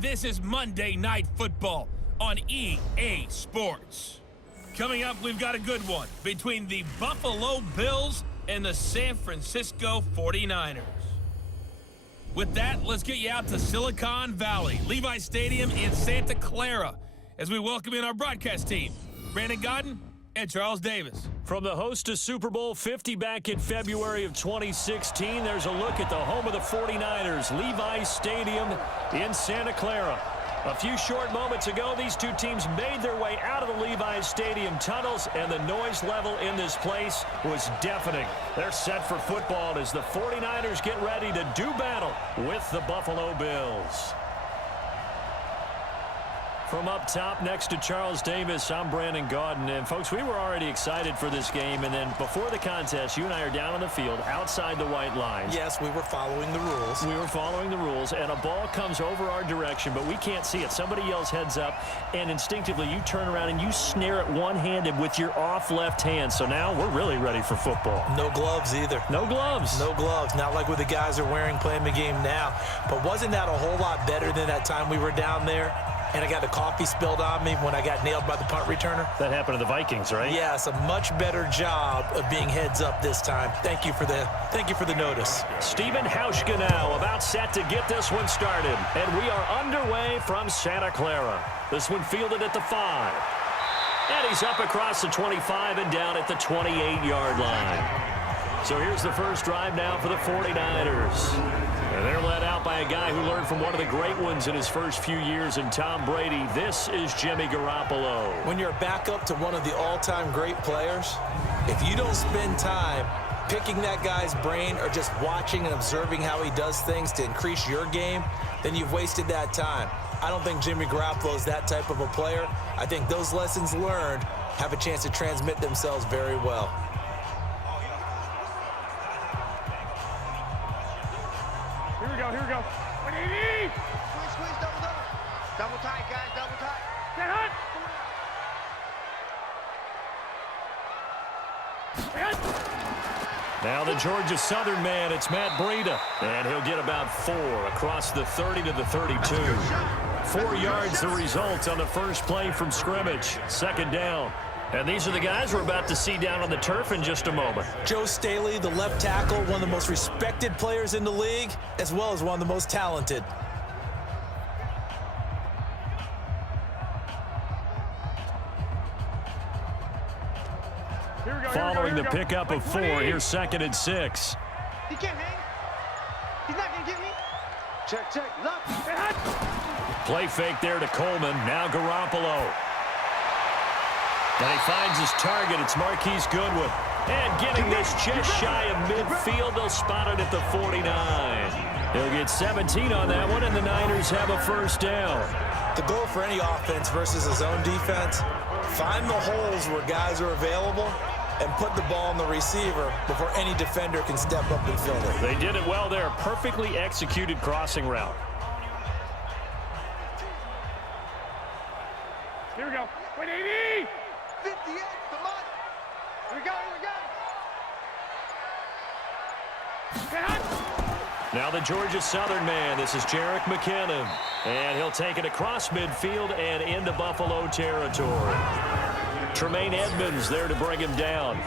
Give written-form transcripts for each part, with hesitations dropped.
this is Monday Night Football on EA Sports. Coming up, we've got a good one between the Buffalo Bills and the San Francisco 49ers. With that, let's get you out to Silicon Valley, Levi Stadium in Santa Clara, as we welcome in our broadcast team, Brandon Godden and Charles Davis. From the host to Super Bowl 50 back in February of 2016, there's a look at the home of the 49ers, Levi Stadium in Santa Clara. A few short moments ago, these two teams made their way out of the Levi Stadium tunnels, and the noise level in this place was deafening. They're set for football as the 49ers get ready to do battle with the Buffalo Bills. From up top next to Charles Davis, I'm Brandon Godden. And, folks, we were already excited for this game. And then before the contest, you and I are down on the field outside the white lines. Yes, we were following the rules. We were following the rules, and a ball comes over our direction, but we can't see it. Somebody yells heads up, and instinctively you turn around and you snare it one-handed with your off left hand. So now we're really ready for football. No gloves either. No gloves. No gloves. Not like what the guys are wearing playing the game now. But wasn't that a whole lot better than that time we were down there? And I got the coffee spilled on me when I got nailed by the punt returner. That happened to the Vikings, right? Yes, a much better job of being heads up this time. Thank you for the notice. Stephen Hauschka now about set to get this one started. And we are underway from Santa Clara. This one fielded at the 5. And he's up across the 25 and down at the 28-yard line. So here's the first drive now for the 49ers. And they're led out by a guy who learned from one of the great ones in his first few years in Tom Brady. This is Jimmy Garoppolo. When you're a backup to one of the all-time great players, if you don't spend time picking that guy's brain or just watching and observing how he does things to increase your game, then you've wasted that time. I don't think Jimmy Garoppolo is that type of a player. I think those lessons learned have a chance to transmit themselves very well. Here we go. What do you need? Squeeze, double. Double tight, guys, double tight. Get hot. Now the Georgia Southern man, it's Matt Breida. And he'll get about 4 across the 30 to the 32. 4 yards the result on the first play from scrimmage. Second down. And these are the guys we're about to see down on the turf in just a moment. Joe Staley, the left tackle, one of the most respected players in the league, as well as one of the most talented. Following the pickup of 4, here's 2nd and 6. He can't hang. He's not going to get me. Check. Look. Play fake there to Coleman. Now Garoppolo. And he finds his target. It's Marquise Goodwin. And getting this just shy of midfield. They'll spot it at the 49. He'll get 17 on that one, and the Niners have a first down. The goal for any offense versus his own defense, find the holes where guys are available and put the ball on the receiver before any defender can step up and fill it. They did it well there. Perfectly executed crossing route. Here we go. 180! 58, come on. Here we go. Now the Georgia Southern man, this is Jerick McKinnon. And he'll take it across midfield and into Buffalo territory. Tremaine Edmonds there to bring him down.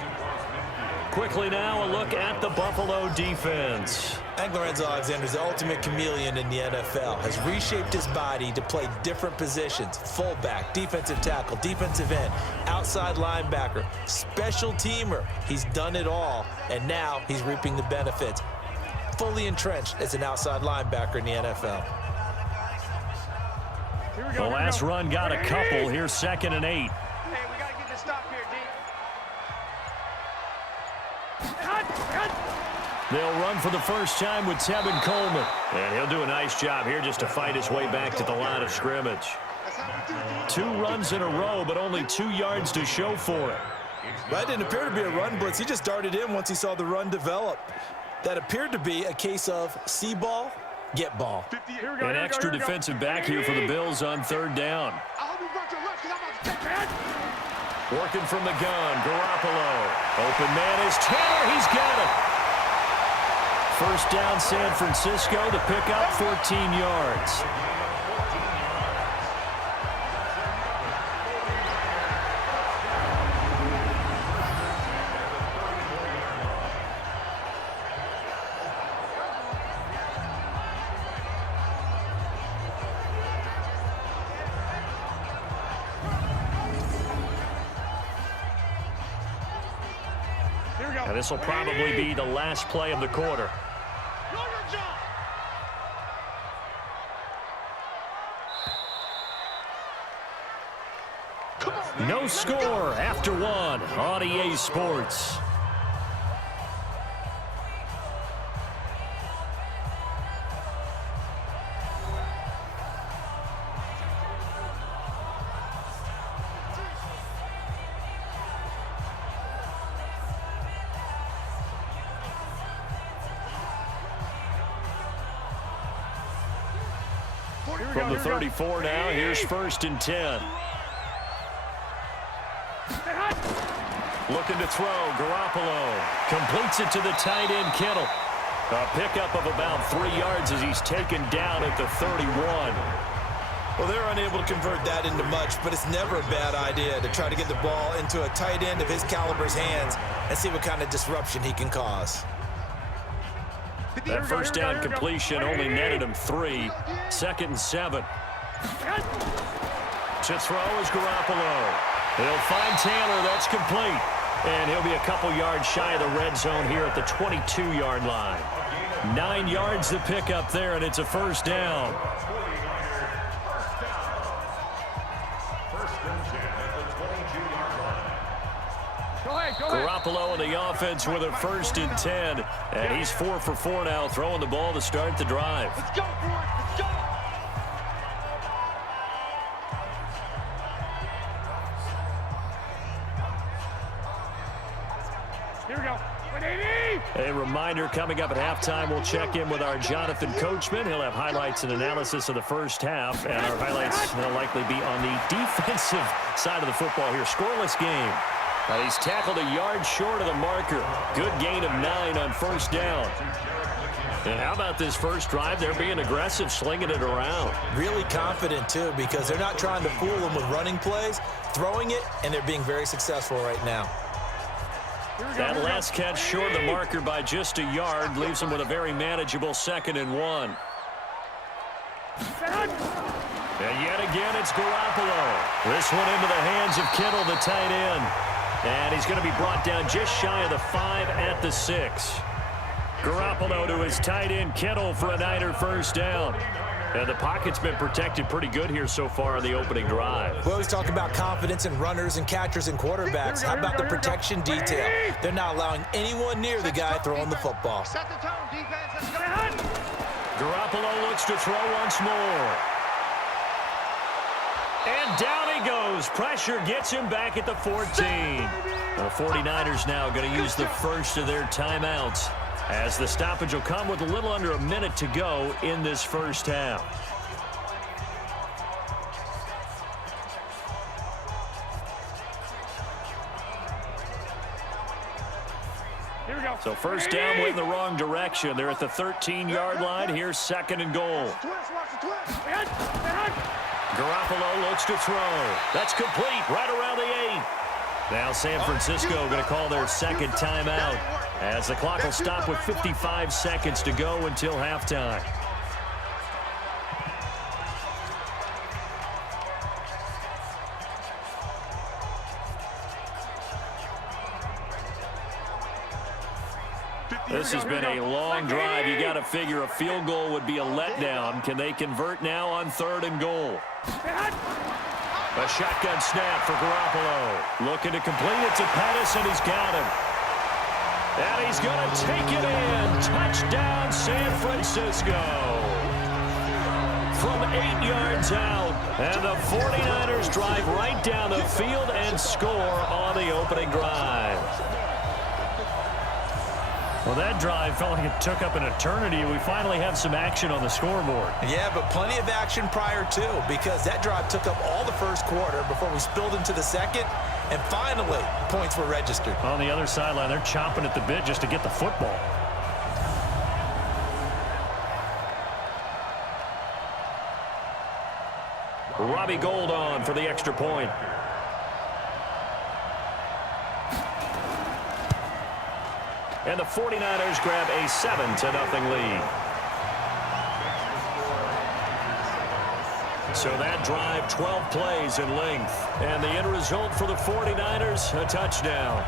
Quickly now, a look at the Buffalo defense. Lorenzo Alexander is the ultimate chameleon in the NFL. Has reshaped his body to play different positions. Fullback, defensive tackle, defensive end, outside linebacker, special teamer. He's done it all, and now he's reaping the benefits. Fully entrenched as an outside linebacker in the NFL. The last run got a couple. Here's 2nd and 8. Hey, we got to get this stop here, D. They'll run for the first time with Tevin Coleman. And he'll do a nice job here just to fight his way back to the line of scrimmage. 2 runs in a row, but only 2 yards to show for it. That didn't appear to be a run blitz. He just darted in once he saw the run develop. That appeared to be a case of see ball, get ball. An extra defensive back here for the Bills on 3rd down. Working from the gun, Garoppolo. Open man is Taylor. He's got it. First down, San Francisco to pick up 14 yards. This will probably be the last play of the quarter. No score after one on EA Sports. From the 34 now, here's 1st and 10. Looking to throw, Garoppolo completes it to the tight end, Kittle. A pickup of about 3 yards as he's taken down at the 31. Well, they're unable to convert that into much, but it's never a bad idea to try to get the ball into a tight end of his caliber's hands and see what kind of disruption he can cause. That first down completion only netted him 3. 2nd and 7. To throw is Garoppolo. He'll find Taylor. That's complete. And he'll be a couple yards shy of the red zone here at the 22-yard line. 9 yards to pick up there, and it's a 1st down. Garoppolo in the offense with a 1st and 10. And he's 4 for 4 now, throwing the ball to start the drive. Let's go, let's go. Here we go. A reminder coming up at halftime, we'll check in with our Jonathan Coachman. He'll have highlights and analysis of the first half, and our highlights will likely be on the defensive side of the football here. Scoreless game. He's tackled a yard short of the marker. Good gain of 9 on 1st down. And how about this first drive? They're being aggressive, slinging it around. Really confident, too, because they're not trying to fool them with running plays, throwing it, and they're being very successful right now. That last catch short of the marker by just a yard leaves him with a very manageable 2nd and 1. And yet again, it's Garoppolo. This one into the hands of Kittle, the tight end. And he's going to be brought down just shy of the 5 at the 6. Garoppolo to his tight end, Kittle, for a Niner 1st down. And the pocket's been protected pretty good here so far on the opening drive. We always talk about confidence in runners and catchers and quarterbacks. How about the protection detail? They're not allowing anyone near the guy throwing the football. Set the tone, defense. Let's go. Garoppolo looks to throw once more. And down he goes. Pressure gets him back at the 14. The 49ers now going to use the first of their timeouts, as the stoppage will come with a little under a minute to go in this first half. Here we go. So 1st down went in the wrong direction. They're at the 13-yard line. Here's 2nd and goal. Garoppolo looks to throw. That's complete right around the 8. Now San Francisco going to call their 2nd timeout, as the clock will stop with 55 seconds to go until halftime. This has been a long drive. You got to figure a field goal would be a letdown. Can they convert now on 3rd and goal? A shotgun snap for Garoppolo. Looking to complete it to Pettis, and he's got him. And he's going to take it in. Touchdown, San Francisco. From 8 yards out. And the 49ers drive right down the field and score on the opening drive. Well, that drive felt like it took up an eternity. We finally have some action on the scoreboard. Yeah, but plenty of action prior to, because that drive took up all the first quarter before we spilled into the second, and finally, points were registered. On the other sideline, they're chomping at the bit just to get the football. Robbie Gould on for the extra point. And the 49ers grab a 7-0 lead. So that drive, 12 plays in length. And the end result for the 49ers, a touchdown.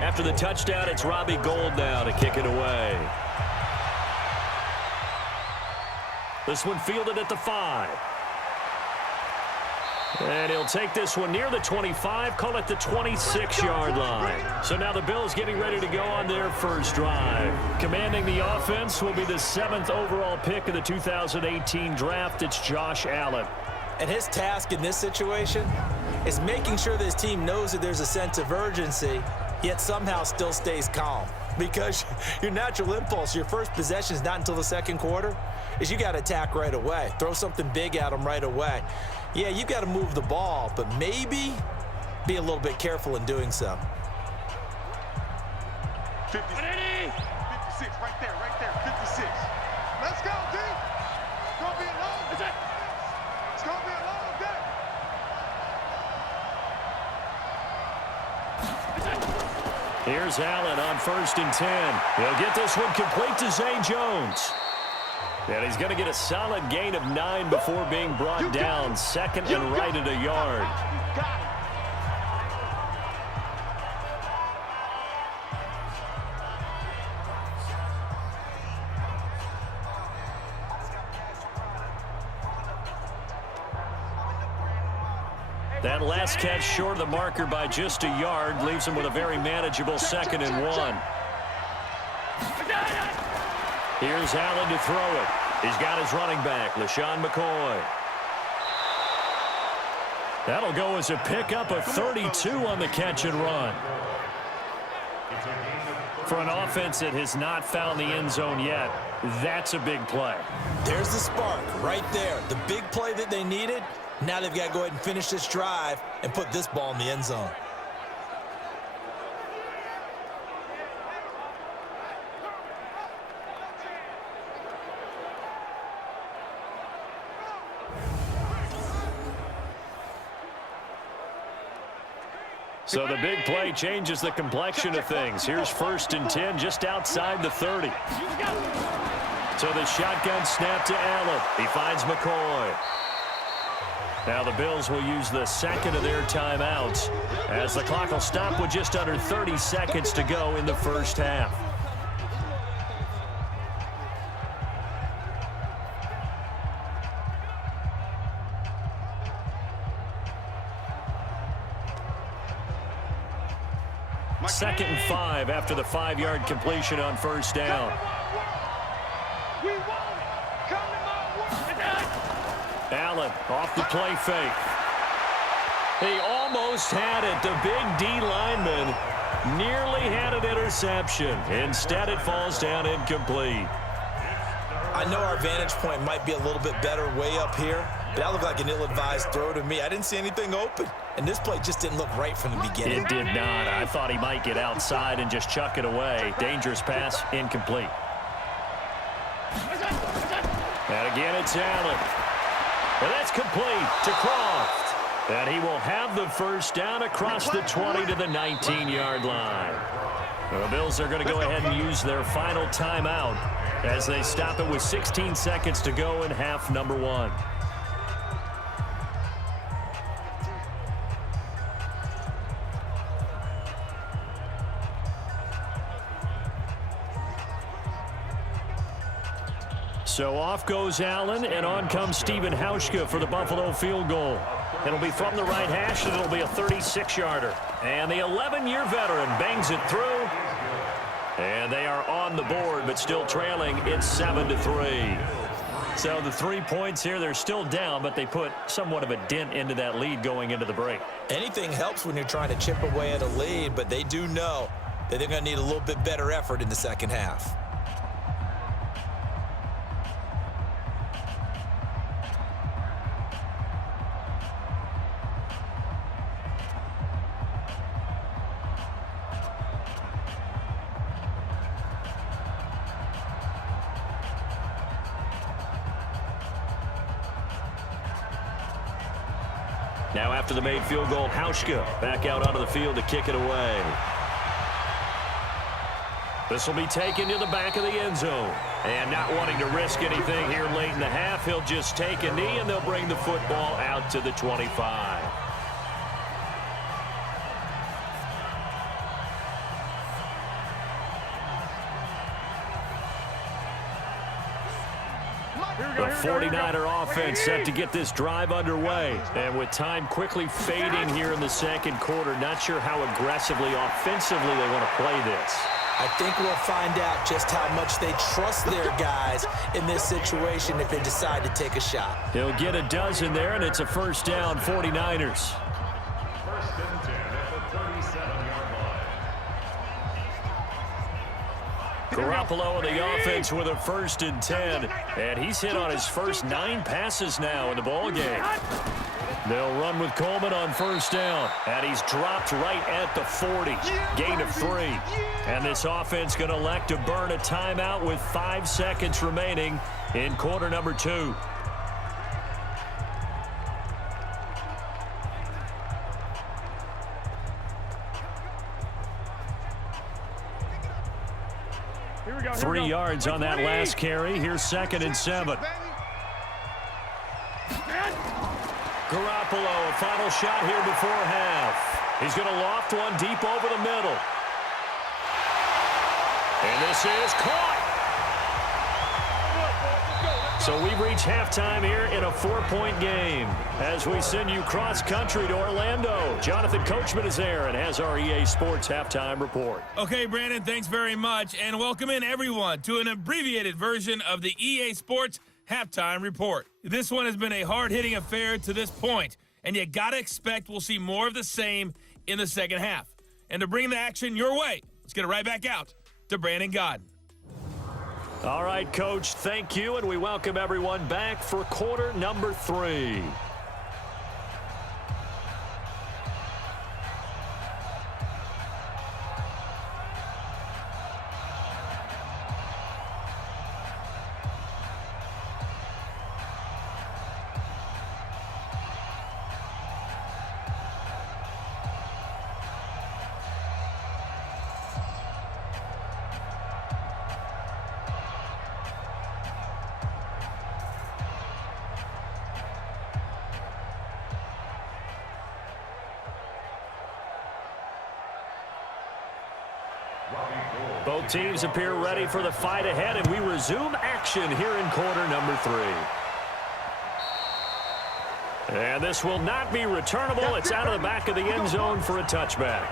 After the touchdown, it's Robbie Gould now to kick it away. This one fielded at the 5. And he'll take this one near the 25, call it the 26-yard line. So now the Bills getting ready to go on their first drive. Commanding the offense will be the 7th overall pick of the 2018 draft. It's Josh Allen. And his task in this situation is making sure that his team knows that there's a sense of urgency, yet somehow still stays calm. Because your natural impulse, your first possession is not until the second quarter, is you got to attack right away. Throw something big at them right away. Yeah, you've got to move the ball, but maybe be a little bit careful in doing so. 56, right there, 56. Let's go, D. It's going to be a long day. It's going to be a long day. Here's Allen on 1st and 10. He'll get this one complete to Zay Jones. And he's going to get a solid gain of 9 before being brought down. Second and right at a yard. That last catch short of the marker by just a yard leaves him with a very manageable 2nd and 1. Here's Allen to throw it. He's got his running back, LaShawn McCoy. That'll go as a pickup of 32 on the catch and run. For an offense that has not found the end zone yet, that's a big play. There's the spark right there. The big play that they needed. Now they've got to go ahead and finish this drive and put this ball in the end zone. So the big play changes the complexion of things. Here's 1st and 10 just outside the 30. So the shotgun snap to Allen. He finds McCoy. Now the Bills will use the 2nd of their timeouts as the clock will stop with just under 30 seconds to go in the first half. Second and 5 after the 5-yard completion on 1st down. Allen off the play fake. He almost had it. The big D lineman nearly had an interception. Instead, it falls down incomplete. I know our vantage point might be a little bit better way up here, but that looked like an ill-advised throw to me. I didn't see anything open, and this play just didn't look right from the beginning. It did not. I thought he might get outside and just chuck it away. Dangerous pass, incomplete. And again, it's Allen. And that's complete to Croft. And he will have the first down across the 20 to the 19-yard line. The Bills are going to go ahead and use their final timeout as they stop it with 16 seconds to go in half number 1. So off goes Allen, and on comes Stephen Hauschka for the Buffalo field goal. It'll be from the right hash, and it'll be a 36-yarder. And the 11-year veteran bangs it through. And they are on the board, but still trailing. It's 7-3. So the 3 points here, they're still down, but they put somewhat of a dent into that lead going into the break. Anything helps when you're trying to chip away at a lead, but they do know that they're going to need a little bit better effort in the second half. Now after the made field goal, Hauschka back out onto the field to kick it away. This will be taken to the back of the end zone. And not wanting to risk anything here late in the half, he'll just take a knee and they'll bring the football out to the 25. The 49er offense set to get this drive underway. And with time quickly fading here in the second quarter, not sure how aggressively, offensively they want to play this. I think we'll find out just how much they trust their guys in this situation if they decide to take a shot. He'll get a dozen there, and it's a first down, 49ers. First and 10 at the 37-yard line. Garoppolo on the offense with a first and 10. And he's hit on his first 9 passes now in the ball game. They'll run with Coleman on first down. And he's dropped right at the 40. Gain of 3. And this offense going to elect to burn a timeout with 5 seconds remaining in quarter number 2. Here we go. 3 yards on that last carry. Here's 2nd and 7. Garoppolo, a final shot here before half. He's going to loft one deep over the middle. And this is caught. So we've reached halftime here in a 4-point game as we send you cross-country to Orlando. Jonathan Coachman is there and has our EA Sports halftime report. Okay, Brandon, thanks very much, and welcome in everyone to an abbreviated version of the EA Sports halftime report. This one has been a hard-hitting affair to this point, and you gotta expect we'll see more of the same in the second half. And to bring the action your way, let's get it right back out to Brandon Godden. All right, Coach, thank you, and we welcome everyone back for quarter number 3. Both teams appear ready for the fight ahead, and we resume action here in quarter number 3. And this will not be returnable. It's out of the back of the end zone for a touchback.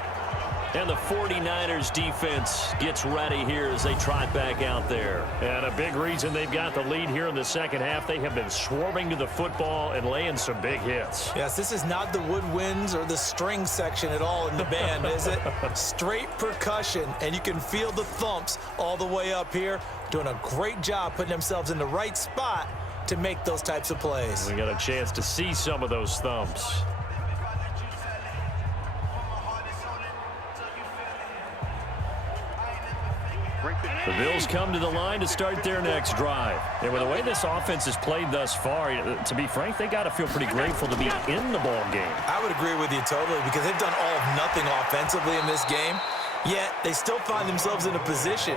And the 49ers defense gets ready here as they trot back out there. And a big reason they've got the lead here in the second half, they have been swarming to the football and laying some big hits. Yes, this is not the woodwinds or the string section at all in the band, is it? Straight percussion, and you can feel the thumps all the way up here. Doing a great job putting themselves in the right spot to make those types of plays. We got a chance to see some of those thumps. The Bills come to the line to start their next drive. And with the way this offense has played thus far, to be frank, they got to feel pretty grateful to be in the ball game. I would agree with you totally because they've done all of nothing offensively in this game, yet they still find themselves in a position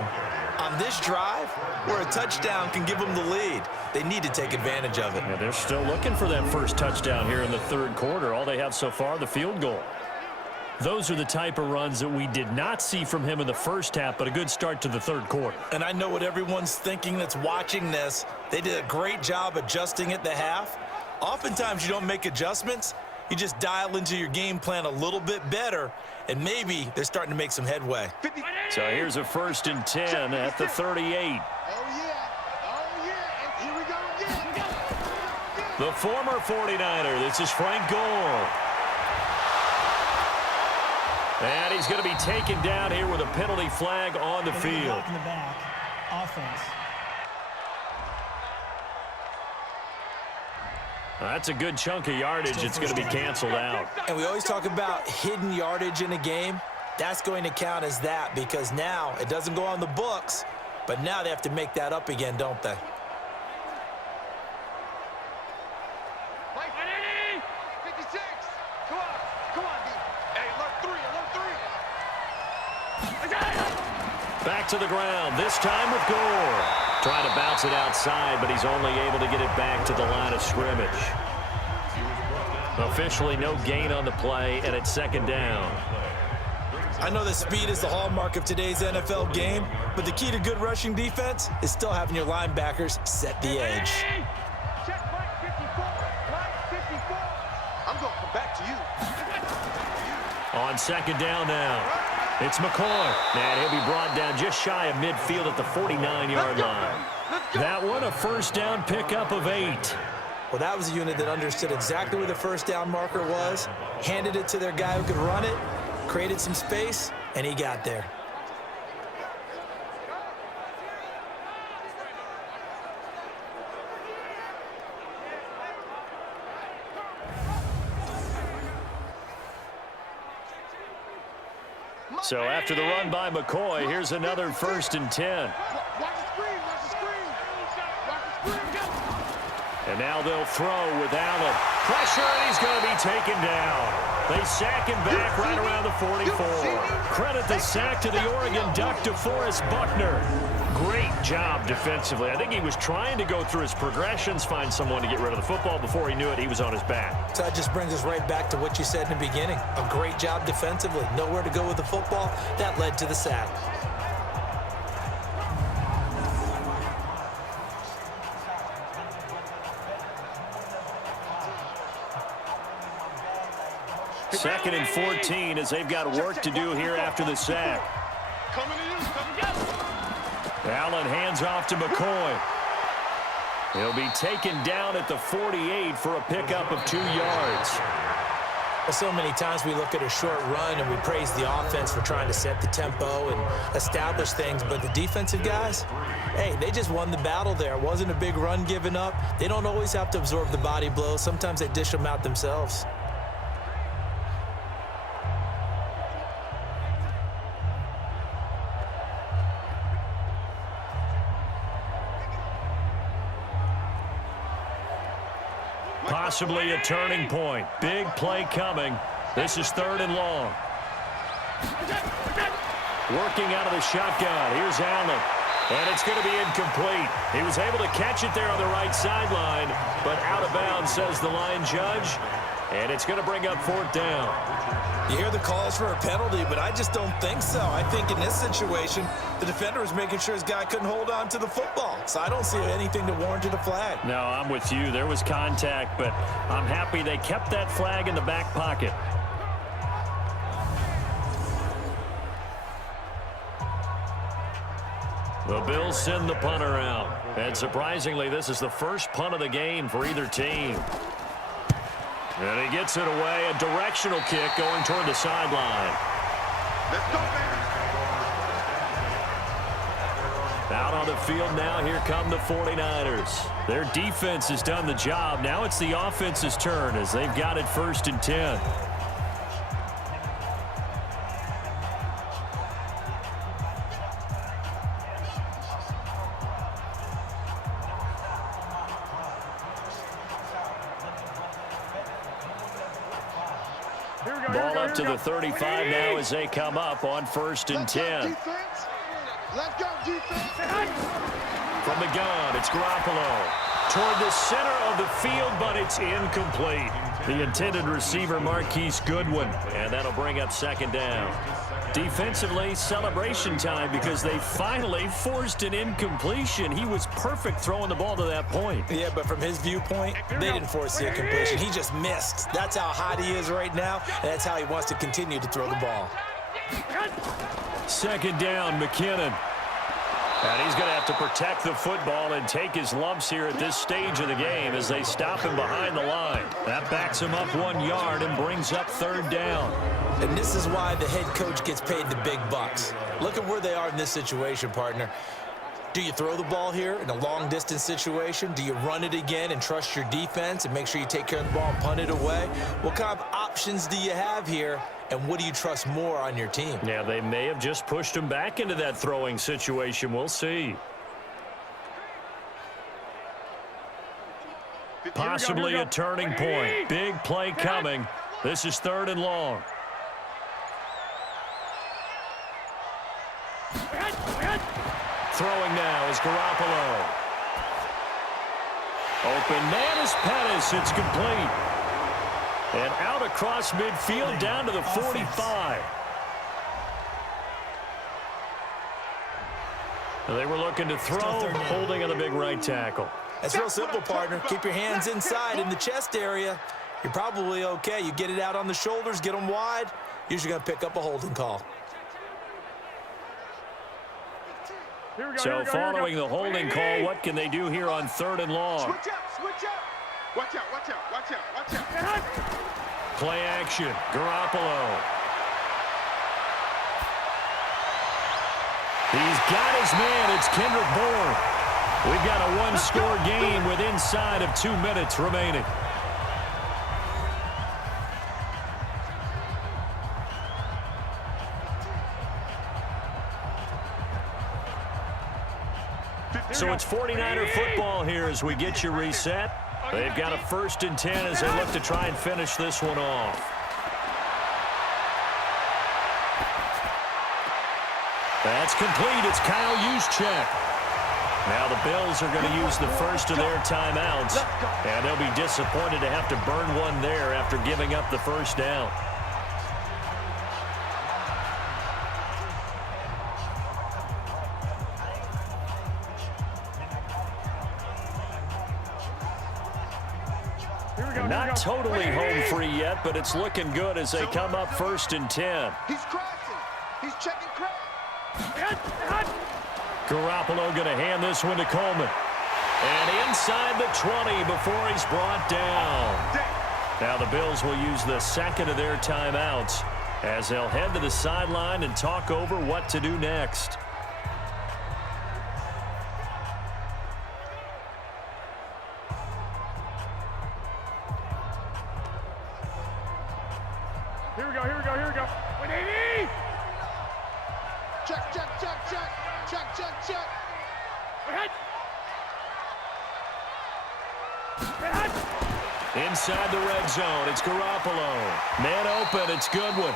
on this drive where a touchdown can give them the lead. They need to take advantage of it. And they're still looking for that first touchdown here in the third quarter. All they have so far, the field goal. Those are the type of runs that we did not see from him in the first half, but a good start to the third quarter. And I know what everyone's thinking that's watching this. They did a great job adjusting at the half. Oftentimes you don't make adjustments. You just dial into your game plan a little bit better, and maybe they're starting to make some headway. So here's a 1st and 10 at the 38. Oh, yeah. Oh, yeah. And here we go again. The former 49er, this is Frank Gore. And he's going to be taken down here with a penalty flag on the field. In the back. Offense. That's a good chunk of yardage. It's going to be canceled out. And we always talk about hidden yardage in a game. That's going to count as that because now it doesn't go on the books, but now they have to make that up again, don't they? Mike, 56. Come on. Come on, D. Hey, alert 3. Back to the ground, this time with Gore. Trying to bounce it outside, but he's only able to get it back to the line of scrimmage. Officially no gain on the play, and it's 2nd down. I know that speed is the hallmark of today's NFL game, but the key to good rushing defense is still having your linebackers set the edge. second down now. It's McCoy. And he'll be brought down just shy of midfield at the 49-yard line. That one, a first down pickup of 8. Well, that was a unit that understood exactly where the first down marker was, handed it to their guy who could run it, created some space, and he got there. So after the run by McCoy, here's another 1st and 10. Watch the screen, watch the screen. Watch the screen, go. And now they'll throw with Allen. Pressure, and he's going to be taken down. They sack him back right around the 44. Credit the sack to the Oregon Duck, DeForest Buckner. Great job defensively. I think he was trying to go through his progressions, find someone to get rid of the football. Before he knew it, he was on his back. So that just brings us right back to what you said in the beginning. A great job defensively. Nowhere to go with the football. That led to the sack. Second and 14 as they've got work to do here after the sack. Coming to you, come together. Allen hands off to McCoy. He'll be taken down at the 48 for a pickup of 2 yards. Well, so many times we look at a short run and we praise the offense for trying to set the tempo and establish things, but the defensive guys, hey, they just won the battle there. It wasn't a big run given up. They don't always have to absorb the body blows. Sometimes they dish them out themselves. Possibly a turning point. Big play coming. This is 3rd and long. Working out of the shotgun. Here's Allen. And it's going to be incomplete. He was able to catch it there on the right sideline, but out of bounds, says the line judge. And it's going to bring up 4th down. You hear the calls for a penalty, but I just don't think so. I think in this situation, the defender was making sure his guy couldn't hold on to the football. So I don't see anything to warrant a flag. No, I'm with you. There was contact, but I'm happy they kept that flag in the back pocket. The Bills send the punter out. And surprisingly, this is the first punt of the game for either team. And he gets it away. A directional kick going toward the sideline. Let's go, baby. Out on the field now, here come the 49ers. Their defense has done the job. Now it's the offense's turn as they've got it 1st and 10. Ball up to the 35 now as they come up on 1st and 10. Let's go, defense. From the gun, it's Garoppolo. Toward the center of the field, but it's incomplete. The intended receiver, Marquise Goodwin. And that'll bring up 2nd down. Defensively, celebration time because they finally forced an incompletion. He was perfect throwing the ball to that point. Yeah, but from his viewpoint, they didn't force the incompletion. He just missed. That's how hot he is right now, and that's how he wants to continue to throw the ball. 2nd down, McKinnon. And he's going to have to protect the football and take his lumps here at this stage of the game as they stop him behind the line. That backs him up 1 yard and brings up 3rd down. And this is why the head coach gets paid the big bucks. Look at where they are in this situation, partner. Do you throw the ball here in a long-distance situation? Do you run it again and trust your defense and make sure you take care of the ball and punt it away? What kind of options do you have here, and what do you trust more on your team? Yeah, they may have just pushed him back into that throwing situation. We'll see. Possibly a turning point. Big play coming. This is 3rd and long. Throwing now is Garoppolo. Open man is Pettis. It's complete. And out across midfield down to the 45. They were looking to throw, holding on the big right tackle. It's real simple, partner. Keep your hands inside in the chest area. You're probably okay. You get it out on the shoulders, get them wide. usually going to pick up a holding call. So following the holding call, what can they do here on 3rd and long? Switch up, switch up. Watch out, watch out, watch out, watch out. Play action, Garoppolo. He's got his man. It's Kendrick Bourne. We've got a one-score game with inside of 2 minutes remaining. So it's 49er football here as we get you reset. They've got a 1st and 10 as they look to try and finish this one off. That's complete. It's Kyle Juszczyk. Now the Bills are going to use the first of their timeouts, and they'll be disappointed to have to burn one there after giving up the first down. Not totally home free yet, but it's looking good as they come up 1st and 10. He's crossing. He's checking crack. Garoppolo going to hand this one to Coleman. And inside the 20 before he's brought down. Now the Bills will use the 2nd of their timeouts as they'll head to the sideline and talk over what to do next. Here we go, here we go, here we go. 180! Check, check, check, check. Check, check, check. Inside the red zone, it's Garoppolo. Man open, it's Goodwin.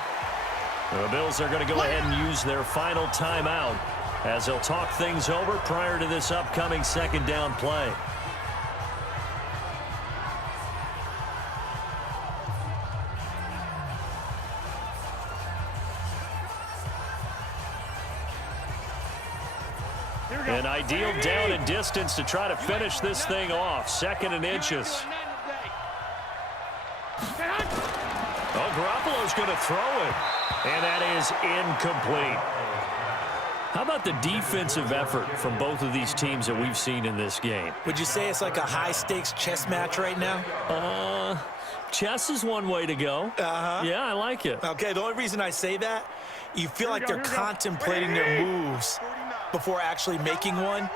The Bills are going to go ahead and use their final timeout as they'll talk things over prior to this upcoming 2nd down play. An ideal down and distance to try to finish this thing off. 2nd and inches. Oh, Garoppolo's going to throw it. And that is incomplete. How about the defensive effort from both of these teams that we've seen in this game? Would you say it's like a high-stakes chess match right now? Chess is one way to go. Yeah, I like it. Okay, the only reason I say that, you feel like they're contemplating their moves before actually making one,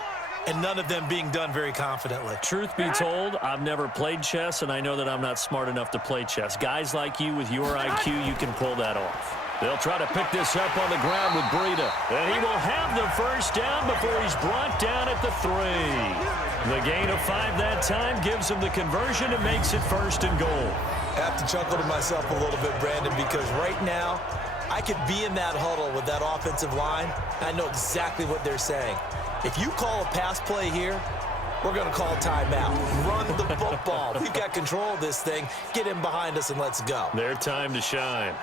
and none of them being done very confidently. Truth be told, I've never played chess, and I know that I'm not smart enough to play chess. Guys like you with your IQ, you can pull that off. They'll try to pick this up on the ground with Breida. And he will have the first down before he's brought down at the 3. The gain of 5 that time gives him the conversion and makes it 1st and goal. I have to chuckle to myself a little bit, Brandon, because right now, I could be in that huddle with that offensive line. I know exactly what they're saying. If you call a pass play here, we're going to call timeout. Run the football. We've got control of this thing. Get in behind us and let's go. Their time to shine.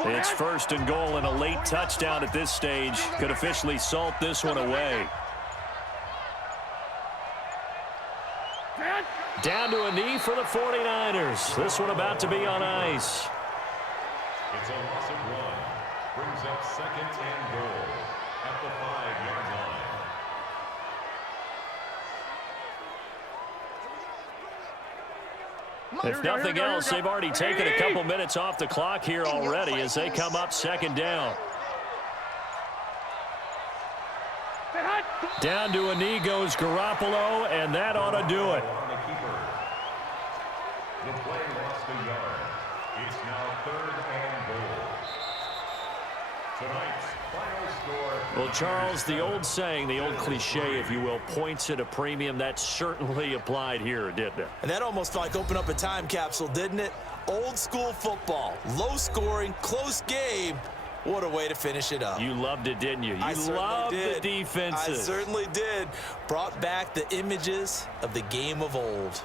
It's 1st and goal, and a late touchdown at this stage could officially salt this one away. Down to a knee for the 49ers. This one about to be on ice. It's a loss of 1. Brings up 2nd and goal at the 5-yard line. If nothing else, they've already taken a couple minutes off the clock here already as they come up 2nd down. Down to a knee goes Garoppolo, and that ought to do it. The play lost a yard. It's now 3rd and goal. Tonight's final score. Well, Charles, the old saying, the old cliche, if you will, points at a premium. That certainly applied here, didn't it? And that almost like opened up a time capsule, didn't it? Old school football, low scoring, close game. What a way to finish it up. You loved it, didn't you? You loved the defenses. I certainly did. Brought back the images of the game of old.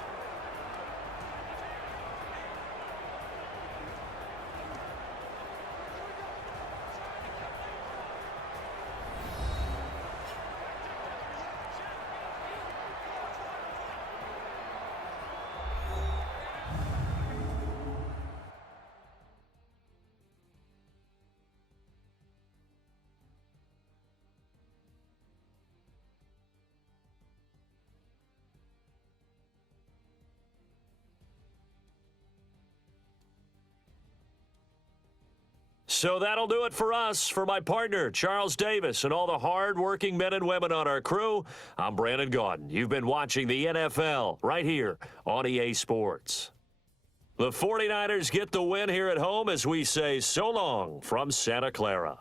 So that'll do it for us. For my partner, Charles Davis, and all the hard-working men and women on our crew, I'm Brandon Gaudin. You've been watching the NFL right here on EA Sports. The 49ers get the win here at home as we say so long from Santa Clara.